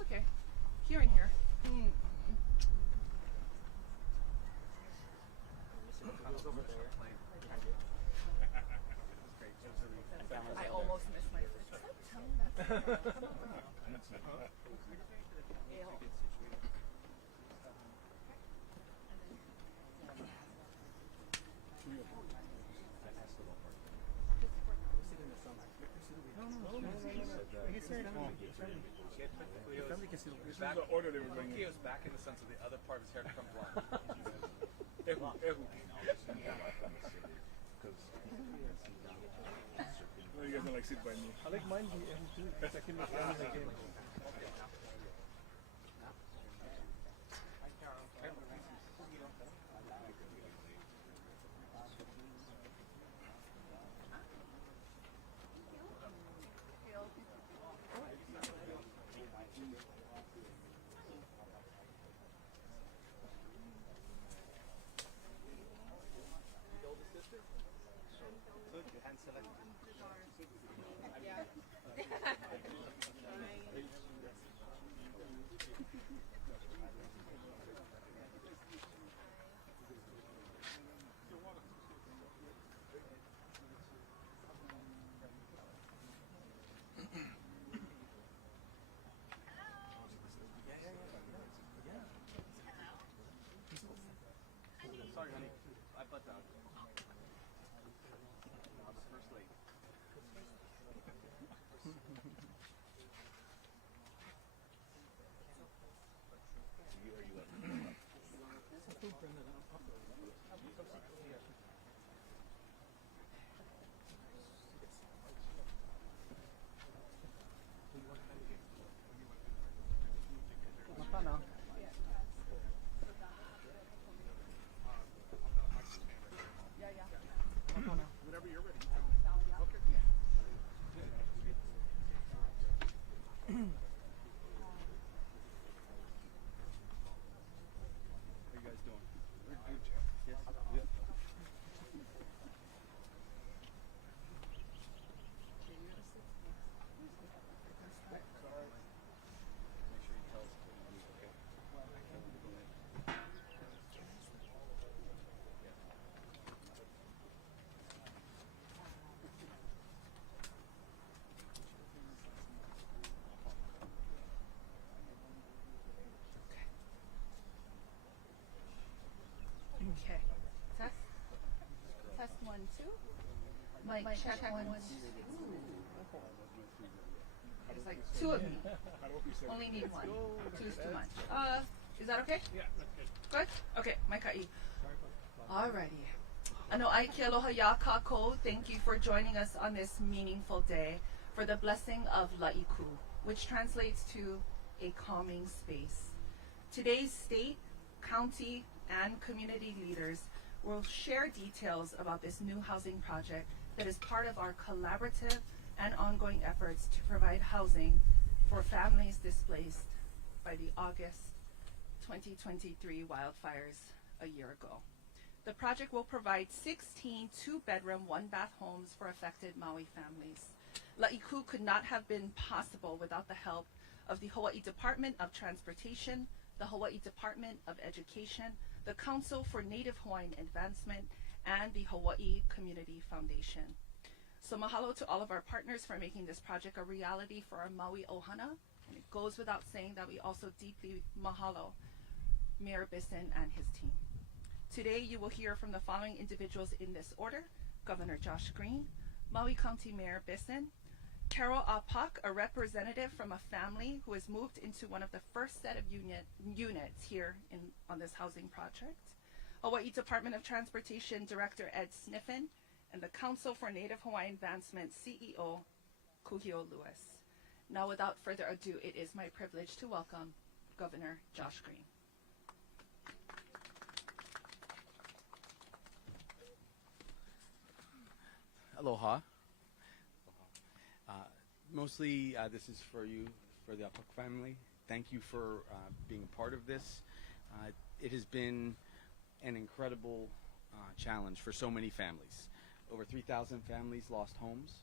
That's okay. Here and here. I almost missed my first. Tell me that. This is the order they were bringing. He was back in the sun, so the other part of his hair becomes blonde. No, you guys don't like sit by me. I like mine too. I can make mine again. Sorry, honey. I butt down. I'm first late. Whenever you're ready. Okay. How you guys doing? We're good. Yes. Yeah. Make sure you tell us what you need, okay? Okay. Test. Test 1, 2. Mic check 1, 2. There's like 2 of me. Only need 1. 2 is too much. Is that okay? Yeah, that's good. Good? Okay, mic cut you. Alrighty. Ano ai ke aloha ya kako. Thank you for joining us on this meaningful day for the blessing of La'iku, which translates to a calming space. Today's state, county, and community leaders will share details about this new housing project that is part of our collaborative and ongoing efforts to provide housing for families displaced by the August 2023 wildfires a year ago. The project will provide 16 two-bedroom, one-bath homes for affected Maui families. La'iku could not have been possible without the help of the Hawaii Department of Transportation, the Hawaii Department of Education, the Council for Native Hawaiian Advancement, and the Hawaii Community Foundation. So mahalo to all of our partners for making this project a reality for our Maui Ohana. And it goes without saying that we also deeply mahalo Mayor Bissen and his team. Today you will hear from the following individuals in this order: Governor Josh Green, Maui County Mayor Bissen, Carol Apak, a representative from a family who has moved into one of the first set of units here on this housing project, Hawaii Department of Transportation Director Ed Sniffin, and the Council for Native Hawaiian Advancement CEO Kuhio Lewis. Now without further ado, it is my privilege to welcome Governor Josh Green. Aloha. Mostly this is for you, for the Apak family. Thank you for being a part of this. It has been an incredible challenge for so many families. Over 3,000 families lost homes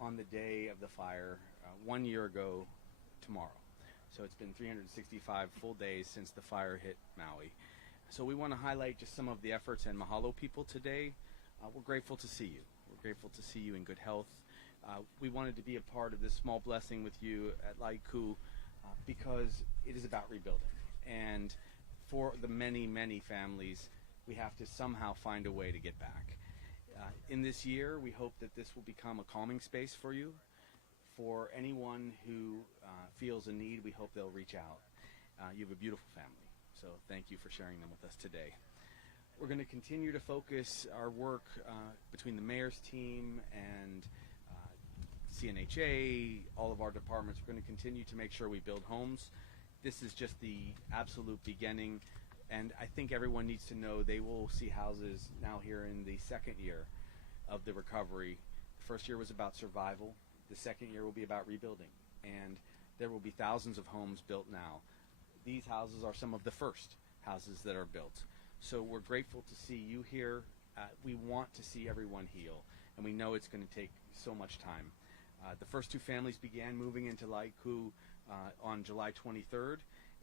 on the day of the fire 1 year ago tomorrow. So it's been 365 full days since the fire hit Maui. So we want to highlight just some of the efforts and mahalo people today. We're grateful to see you. We're grateful to see you in good health. We wanted to be a part of this small blessing with you at Laiku because it is about rebuilding. And for the many, many families, we have to somehow find a way to get back. In this year, we hope that this will become a calming space for you. For anyone who feels a need, we hope they'll reach out. You have a beautiful family, so thank you for sharing them with us today. We're going to continue to focus our work between the mayor's team and CNHA, all of our departments. We're going to continue to make sure we build homes. This is just the absolute beginning, and I think everyone needs to know they will see houses now here in the second year of the recovery. The first year was about survival. The second year will be about rebuilding, and there will be thousands of homes built now. These houses are some of the first houses that are built. So we're grateful to see you here. We want to see everyone heal, and we know it's going to take so much time. The first two families began moving into Laiku on July 23rd,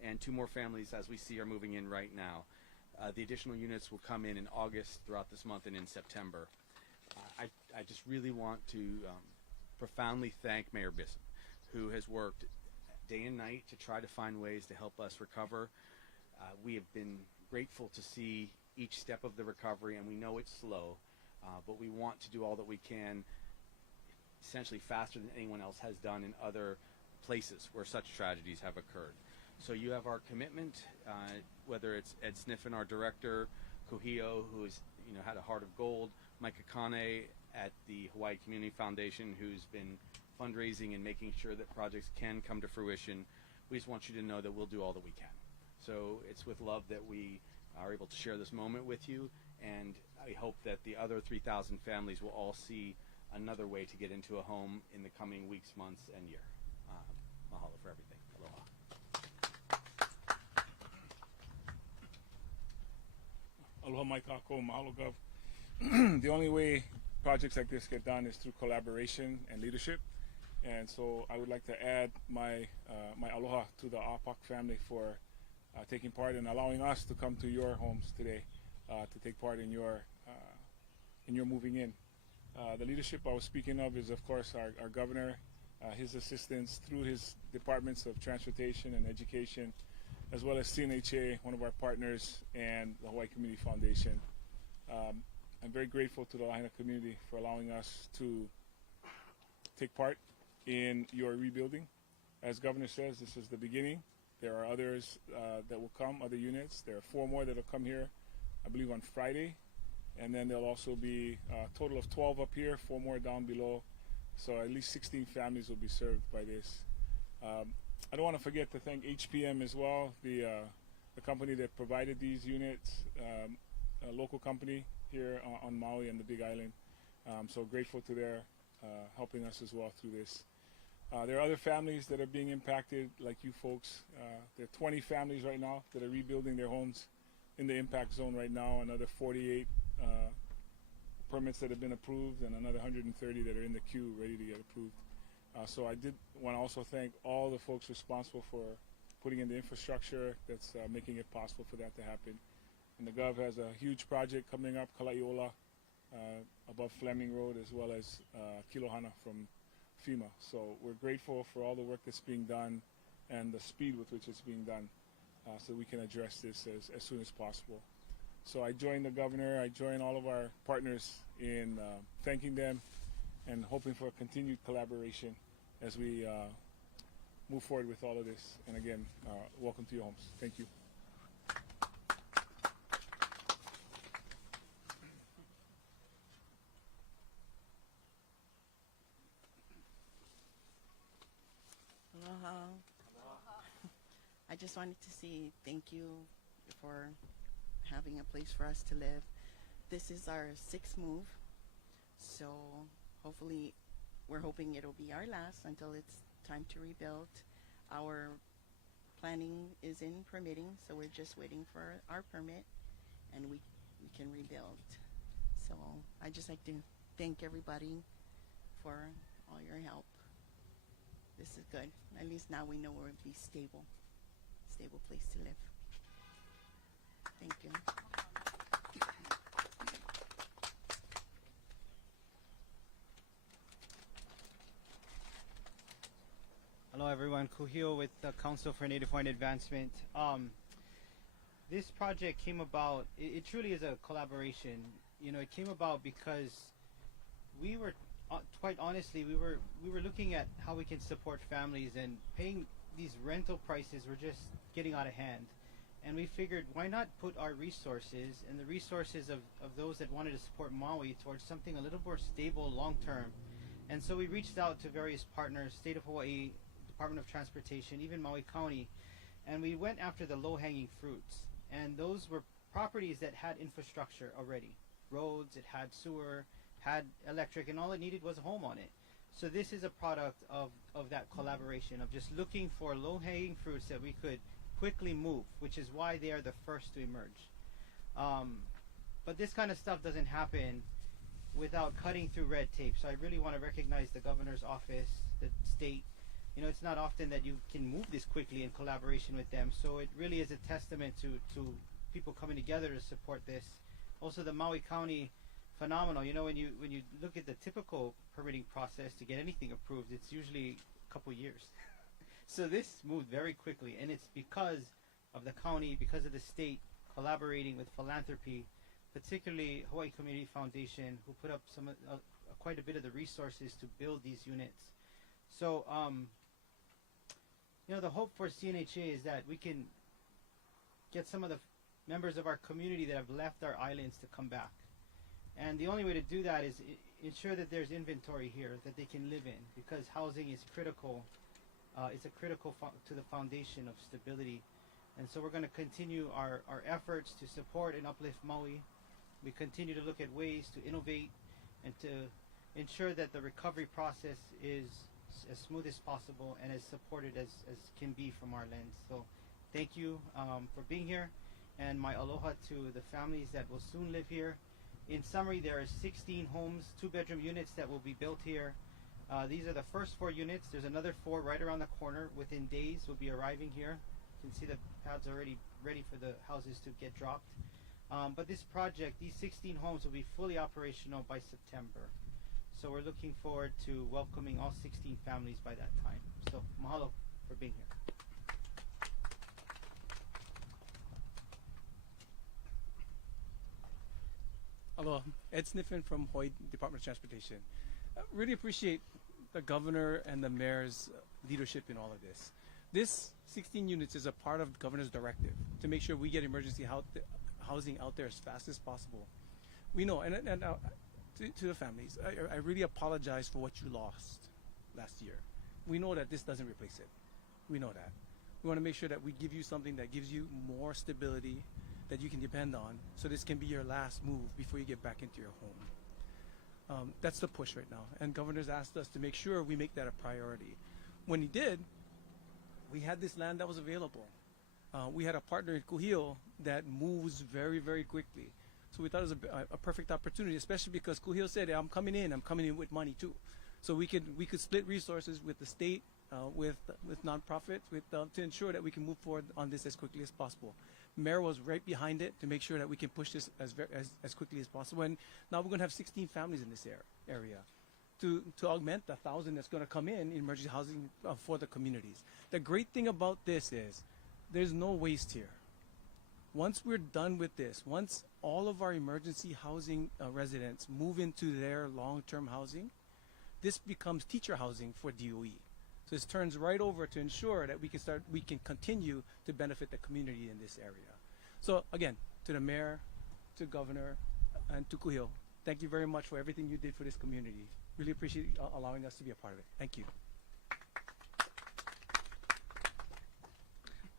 and two more families, as we see, are moving in right now. The additional units will come in August, throughout this month, and in September. I just really want to profoundly thank Mayor Bissen, who has worked day and night to try to find ways to help us recover. We have been grateful to see each step of the recovery, and we know it's slow, but we want to do all that we can, essentially faster than anyone else has done in other places where such tragedies have occurred. So you have our commitment, whether it's Ed Sniffin, our director, Kuhio, who's had a heart of gold, Mike Akane at the Hawaii Community Foundation, who's been fundraising and making sure that projects can come to fruition. We just want you to know that we'll do all that we can. So it's with love that we are able to share this moment with you, and I hope that the other 3,000 families will all see another way to get into a home in the coming weeks, months, and year. Mahalo for everything. Aloha. Aloha mai kako, mahalo Gov. The only way projects like this get done is through collaboration and leadership. And so I would like to add my aloha to the Apak family for taking part and allowing us to come to your homes today to take part in your moving in. The leadership I was speaking of is, of course, our governor, his assistants through his departments of transportation and education, as well as CNHA, one of our partners, and the Hawaii Community Foundation. I'm very grateful to the Lahaina community for allowing us to take part in your rebuilding. As Governor says, this is the beginning. There are others that will come, other units. There are 4 more that will come here, I believe, on Friday. And then there'll also be a total of 12 up here, 4 more down below. So at least 16 families will be served by this. I don't want to forget to thank HPM as well, the company that provided these units, a local company here on Maui and the Big Island. So grateful to their helping us as well through this. There are other families that are being impacted, like you folks. There are 20 families right now that are rebuilding their homes in the impact zone right now. Another 48 permits that have been approved, and another 130 that are in the queue ready to get approved. So I did want to also thank all the folks responsible for putting in the infrastructure that's making it possible for that to happen. And the Gov has a huge project coming up, Kalaiola, above Fleming Road, as well as Kilohana from FEMA. So we're grateful for all the work that's being done and the speed with which it's being done, so we can address this as soon as possible. So I join the governor, I join all of our partners in thanking them and hoping for a continued collaboration as we move forward with all of this. And again, welcome to your homes. Thank you. Aloha. I just wanted to say thank you for having a place for us to live. This is our 6th move, so hopefully we're hoping it'll be our last until it's time to rebuild. Our planning is in permitting, so we're just waiting for our permit and we can rebuild. So I just like to thank everybody for all your help. this is good. At least now we know where it'll be stable place to live. Thank you. Hello everyone, Kuhio with the Council for Native Hawaiian Advancement. This project came about, it truly is a collaboration. You know, it came about because we were, quite honestly, we were looking at how we can support families, and paying these rental prices were just getting out of hand. And we figured, why not put our resources and the resources of those that wanted to support Maui towards something a little more stable long term. And so we reached out to various partners, State of Hawaii, Department of Transportation, even Maui County, and we went after the low-hanging fruits. And those were properties that had infrastructure already. Roads, it had sewer, had electric, and all it needed was a home on it. So this is a product of that collaboration, of just looking for low-hanging fruits that we could quickly move, which is why they are the first to emerge. But this kind of stuff doesn't happen without cutting through red tape. So I really want to recognize the governor's office, the state. You know, it's not often that you can move this quickly in collaboration with them. So it really is a testament to people coming together to support this. Also, the Maui County, phenomenal. You know, when you look at the typical permitting process to get anything approved, it's usually a couple years. So this moved very quickly, and it's because of the county, because of the state collaborating with philanthropy, particularly Hawaii Community Foundation, who put up quite a bit of the resources to build these units. So, you know, the hope for CNHA is that we can get some of the members of our community that have left our islands to come back. And the only way to do that is ensure that there's inventory here that they can live in, because housing is critical. It's a critical to the foundation of stability. And so we're going to continue our efforts to support and uplift Maui. We continue to look at ways to innovate and to ensure that the recovery process is as smooth as possible and as supported as can be from our lens. So thank you for being here, and my aloha to the families that will soon live here. In summary, there are 16 homes, 2-bedroom units that will be built here. These are the first 4 units. There's another 4 right around the corner. Within days, will be arriving here. You can see the pads already ready for the houses to get dropped. But this project, these 16 homes will be fully operational by September. So we're looking forward to welcoming all 16 families by that time. So mahalo for being here. Hello, Ed Sniffin from Hawaii Department of Transportation. Really appreciate the governor and the mayor's leadership in all of this. This 16 units is a part of the governor's directive to make sure we get emergency housing out there as fast as possible. We know, and to the families, I really apologize for what you lost last year. We know that this doesn't replace it. We know that. We want to make sure that we give you something that gives you more stability that you can depend on, so this can be your last move before you get back into your home. That's the push right now, and governor's asked us to make sure we make that a priority. When he did, we had this land that was available. We had a partner in Kuhio that moves very, very quickly. So we thought it was a perfect opportunity, especially because Kuhio said, I'm coming in with money too. So we could split resources with the state, with nonprofits, to ensure that we can move forward on this as quickly as possible. Mayor was right behind it to make sure that we can push this as quickly as possible. And now we're going to have 16 families in this area to augment the 1,000 that's going to come in emergency housing for the communities. The great thing about this is there's no waste here. Once we're done with this, once all of our emergency housing residents move into their long-term housing, this becomes teacher housing for DOE. So this turns right over to ensure that we can continue to benefit the community in this area. So again, to the mayor, to governor, and to Kuhio, thank you very much for everything you did for this community. Really appreciate allowing us to be a part of it. Thank you.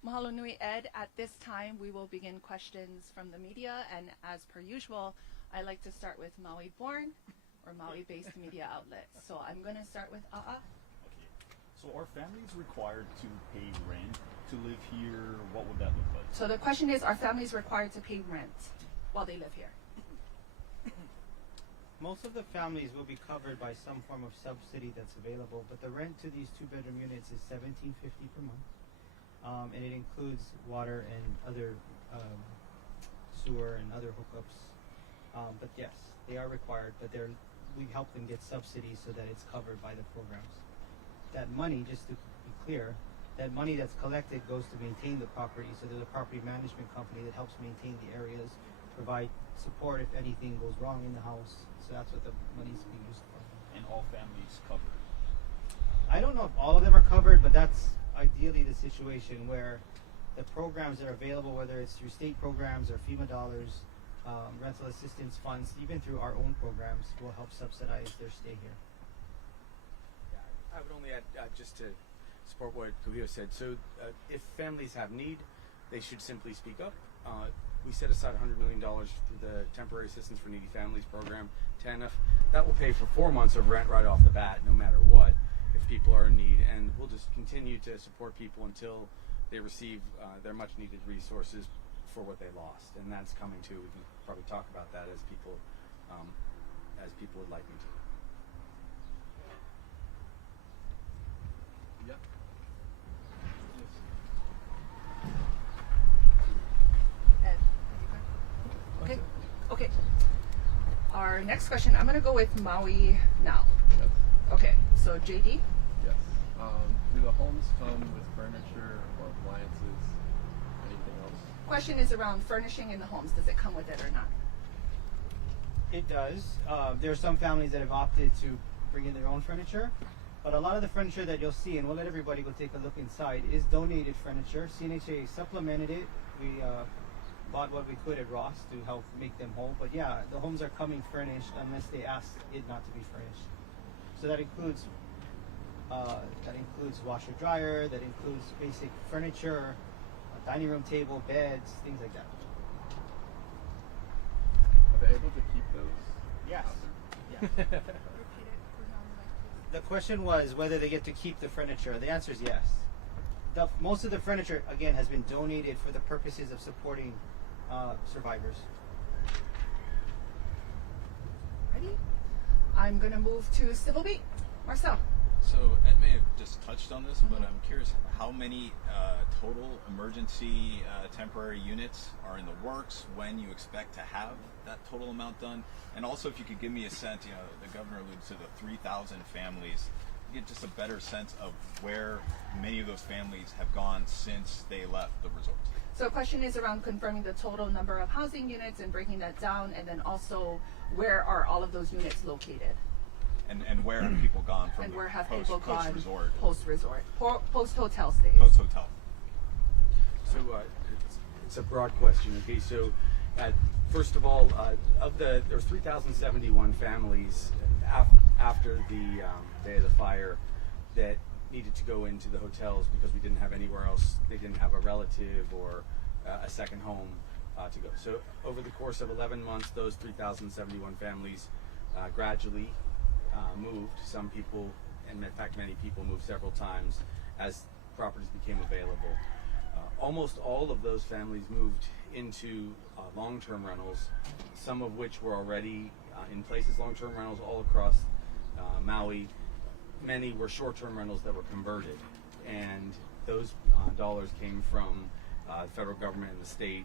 Mahalo nui, Ed. At this time, we will begin questions from the media, and as per usual, I like to start with Maui-born or Maui-based media outlets. So I'm going to start with A'a. So are families required to pay rent to live here? What would that look like? So the question is, are families required to pay rent while they live here? Most of the families will be covered by some form of subsidy that's available, but the rent to these 2-bedroom units is $17.50 per month, and it includes water and other sewer and other hookups. But yes, they are required, but we help them get subsidies so that it's covered by the programs. That money, just to be clear, that money that's collected goes to maintain the property. So there's a property management company that helps maintain the areas, provide support if anything goes wrong in the house. So that's what the money's being used for. And all families covered. I don't know if all of them are covered, but that's ideally the situation where the programs that are available, whether it's through state programs or FEMA dollars, rental assistance funds, even through our own programs, will help subsidize their stay here. Yeah, I would only add, just to support what Kuhio said, so if families have need, they should simply speak up. We set aside $100 million for the Temporary Assistance for Needy Families program, TANF. That will pay for 4 months of rent right off the bat, no matter what, if people are in need. And we'll just continue to support people until they receive their much needed resources for what they lost. And that's coming too. We can probably talk about that as people would like me to. Yep. Ed, okay. Okay. Our next question, I'm going to go with Maui now. Yes. Okay, so JD? Yes. Do the homes come with furniture or appliances? Anything else? Question is around furnishing in the homes. Does it come with it or not? It does. There are some families that have opted to bring in their own furniture, but a lot of the furniture that you'll see, and we'll let everybody go take a look inside, is donated furniture. CNHA supplemented it. We bought what we could at Ross to help make them whole. But yeah, the homes are coming furnished unless they ask it not to be furnished. So that includes washer dryer, that includes basic furniture, a dining room table, beds, things like that. Are they able to keep those? Yes. Yeah. The question was whether they get to keep the furniture. The answer is yes. Most of the furniture, again, has been donated for the purposes of supporting survivors. Ready? I'm going to move to Civil Beat. Marcel. So Ed may have just touched on this, but I'm curious how many total emergency temporary units are in the works, when you expect to have that total amount done, and also if you could give me a sense, the governor alluded to the 3,000 families, get just a better sense of where many of those families have gone since they left the resort. So the question is around confirming the total number of housing units and breaking that down, and then also where are all of those units located? And where have people gone from And the where have people gone post-resort? Post-resort. Post-hotel stays. Post-hotel. So it's a broad question. Okay, so first of all, there's 3,071 families after the day of the fire that needed to go into the hotels because we didn't have anywhere else. They didn't have a relative or a second home to go. So over the course of 11 months, those 3,071 families gradually moved. Some people, and in fact many people, moved several times as properties became available. Almost all of those families moved into long-term rentals, some of which were already in place as long-term rentals all across Maui. Many were short-term rentals that were converted, and those dollars came from the federal government and the state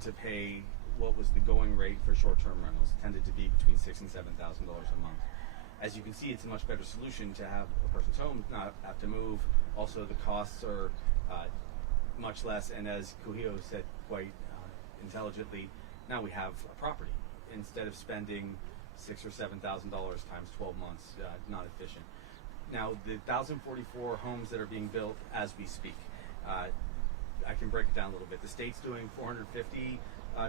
to pay what was the going rate for short-term rentals. It tended to be between $6,000 and $7,000 a month. As you can see, it's a much better solution to have a person's home not have to move. Also, the costs are much less, and as Kuhio said quite intelligently, now we have a property instead of spending $6,000 or $7,000 times 12 months. Not efficient. Now, the 1,044 homes that are being built as we speak, I can break it down a little bit. The state's doing 450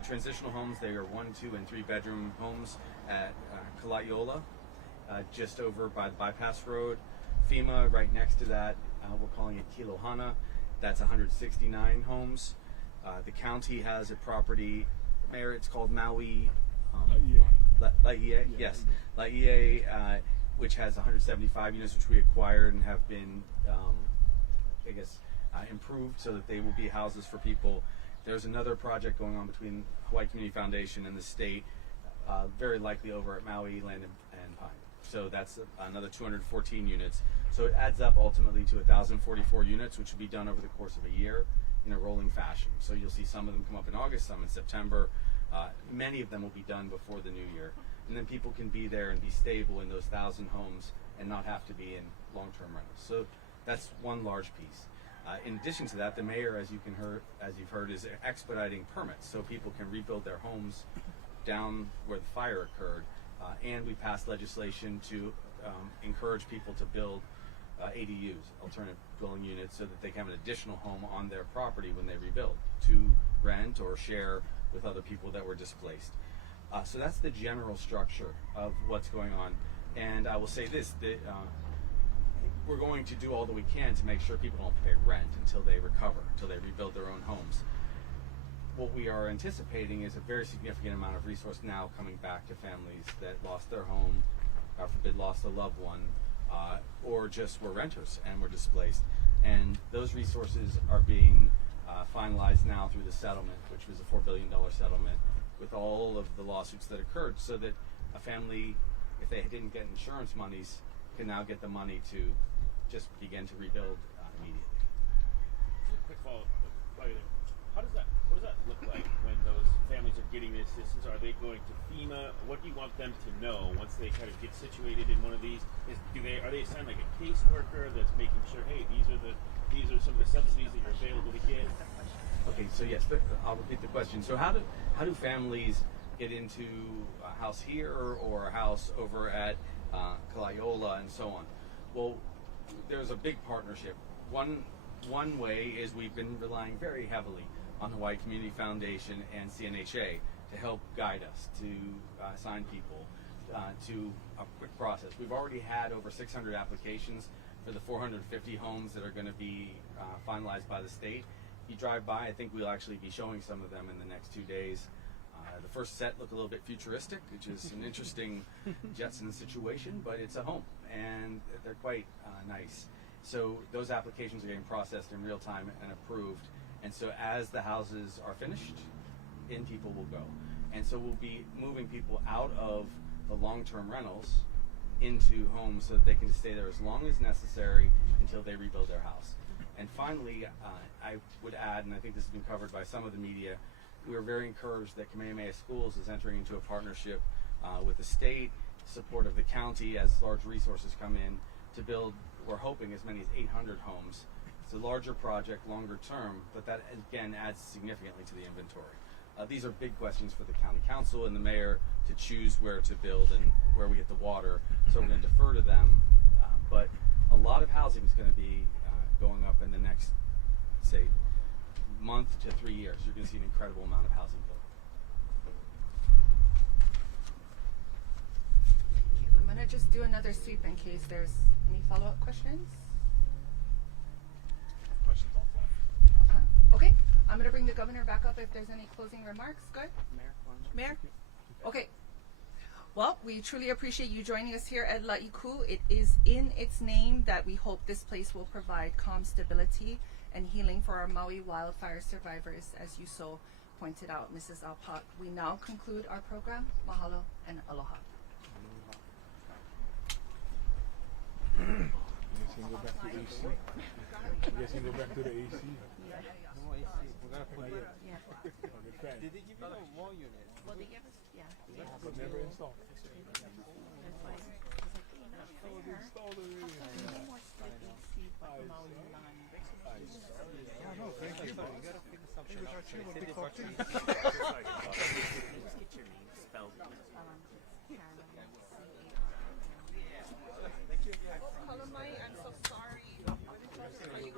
transitional homes. They are 1, 2, and 3 bedroom homes at Kalaiola, just over by the bypass road. FEMA right next to that, we're calling it Kilohana. That's 169 homes. The county has a property, Mayor, it's called Maui. Laie, yes. Laie, which has 175 units, which we acquired and have been, improved so that they will be houses for people. There's another project going on between Hawaii Community Foundation and the state very likely over at Maui, Land and Pine. So that's another 214 units. So it adds up ultimately to 1,044 units, which will be done over the course of a year in a rolling fashion. So you'll see some of them come up in August, some in September. Many of them will be done before the new year. And then people can be there and be stable in those 1,000 homes and not have to be in long-term rentals. So that's one large piece. In addition to that, the mayor, as you've heard, is expediting permits so people can rebuild their homes down where the fire occurred. And we passed legislation to encourage people to build ADUs, alternative dwelling units, so that they can have an additional home on their property when they rebuild to rent or share with other people that were displaced. So that's the general structure of what's going on. And I will say this, that we're going to do all that we can to make sure people don't pay rent until they recover, until they rebuild their own homes. What we are anticipating is a very significant amount of resource now coming back to families that lost their home, God forbid lost a loved one, or just were renters and were displaced. And those resources are being finalized now through the settlement, which was a $4 billion settlement with all of the lawsuits that occurred, so that a family, if they didn't get insurance monies, can now get the money to just begin to rebuild immediately. Just a quick follow-up. What does that look like when those families are getting the assistance? Are they going to FEMA? What do you want them to know once they kind of get situated in one of these? Are they assigned like a caseworker that's making sure, hey, these are some of the subsidies that you're available to get? Okay, so yes, I'll repeat the question. So how do families get into a house here or a house over at Kalaiola and so on? Well, there's a big partnership. One way is we've been relying very heavily on Hawaii Community Foundation and CNHA to help guide us, to assign people to a quick process. We've already had over 600 applications for the 450 homes that are going to be finalized by the state. If you drive by, I think we'll actually be showing some of them in the next 2 days. The first set look a little bit futuristic, which is an interesting Jetson situation, but it's a home, and they're quite nice. So those applications are getting processed in real time and approved. And so as the houses are finished, in people will go. And so we'll be moving people out of the long-term rentals into homes so that they can stay there as long as necessary until they rebuild their house. And finally, I would add, and I think this has been covered by some of the media, we are very encouraged that Kamehameha Schools is entering into a partnership with the state, support of the county as large resources come in to build, we're hoping, as many as 800 homes. It's a larger project, longer term, but that again adds significantly to the inventory. These are big questions for the county council and the mayor to choose where to build and where we get the water, so we're going to defer to them. But a lot of housing is going to be going up in the next, say, month to 3 years. You're going to see an incredible amount of housing built. I'm going to just do another sweep in case there's any follow-up questions. Questions offline. Okay, I'm going to bring the governor back up if there's any closing remarks. Good? Mayor? Okay. Well, we truly appreciate you joining us here at La'iku. It is in its name that we hope this place will provide calm stability and healing for our Maui wildfire survivors, as you so pointed out, Mrs. Alpak. We now conclude our program. Mahalo and aloha. You guys can go back to the AC. You guys can go back to the AC. No AC. We gotta put it. Yeah. Did they give you a wall unit? Well, they gave us, yeah. They gave us But never installed. That's why it's like, Installed it. no more split AC, but Maui land. Yeah, no, thank you. You gotta figure something out. Just get your name spelled